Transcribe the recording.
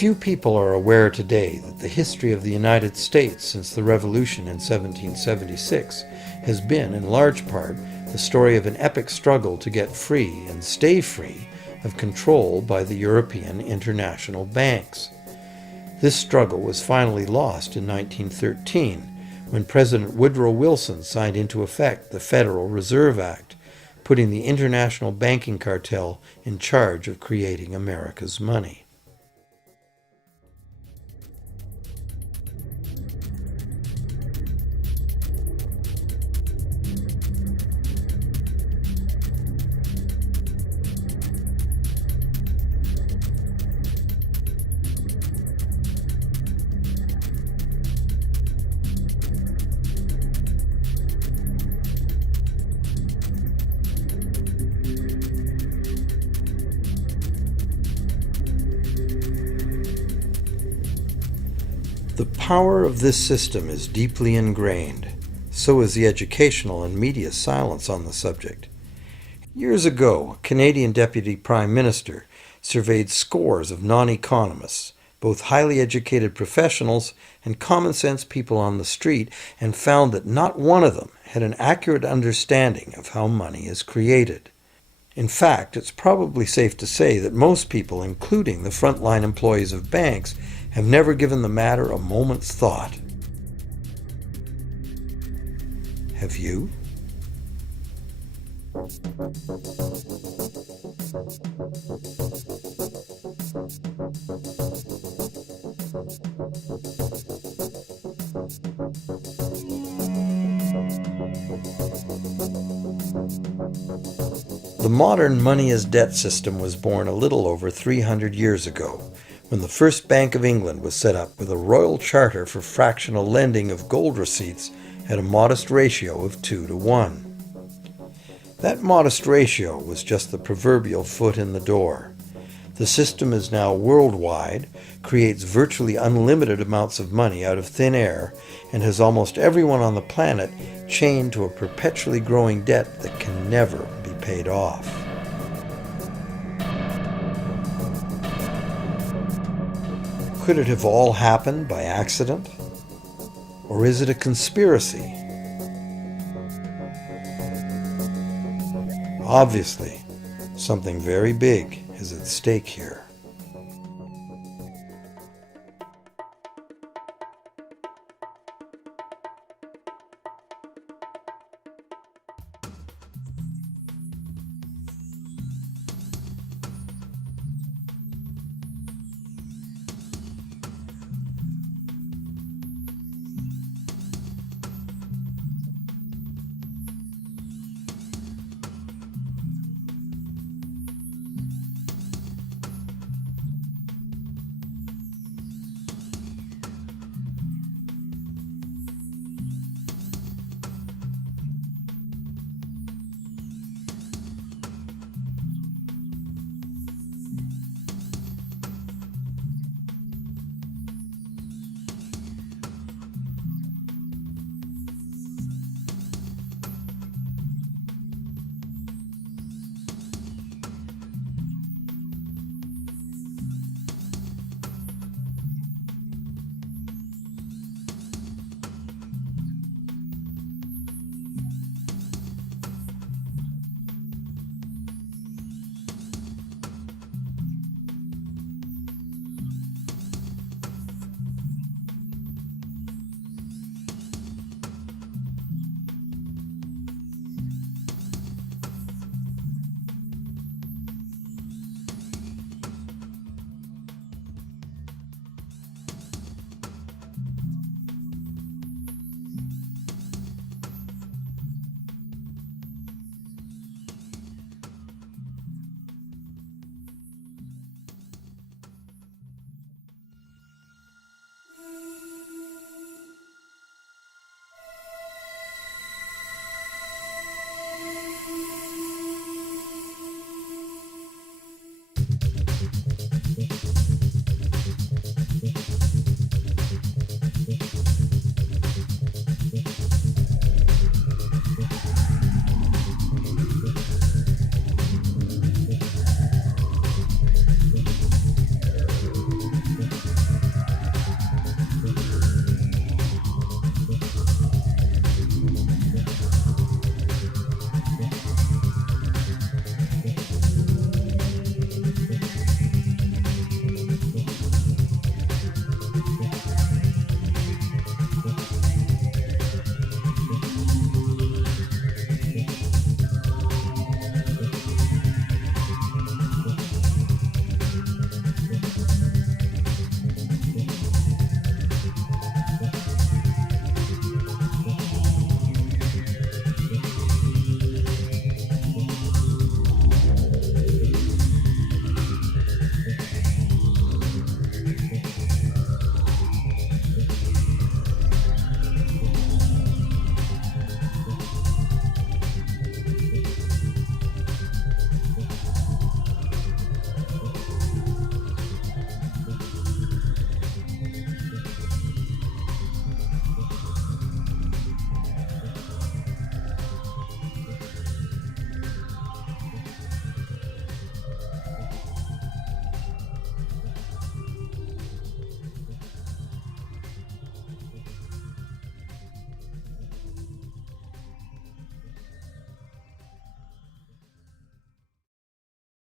Few people are aware today that the history of the United States since the Revolution in 1776 has been, in large part, the story of an epic struggle to get free and stay free of control by the European international banks. This struggle was finally lost in 1913 when President Woodrow Wilson signed into effect the Federal Reserve Act, putting the international banking cartel in charge of creating America's money. The power of this system is deeply ingrained. So is the educational and media silence on the subject. Years ago, a Canadian Deputy Prime Minister surveyed scores of non-economists, both highly educated professionals and common-sense people on the street, and found that not one of them had an accurate understanding of how money is created. In fact, it's probably safe to say that most people, including the frontline employees of banks, have never given the matter a moment's thought. Have you? The modern money-as-debt system was born a little over 300 years ago, when the first Bank of England was set up with a royal charter for fractional lending of gold receipts at a modest ratio of 2-to-1. That modest ratio was just the proverbial foot in the door. The system is now worldwide, creates virtually unlimited amounts of money out of thin air, and has almost everyone on the planet chained to a perpetually growing debt that can never be paid off. Could it have all happened by accident? Or is it a conspiracy? Obviously, something very big is at stake here.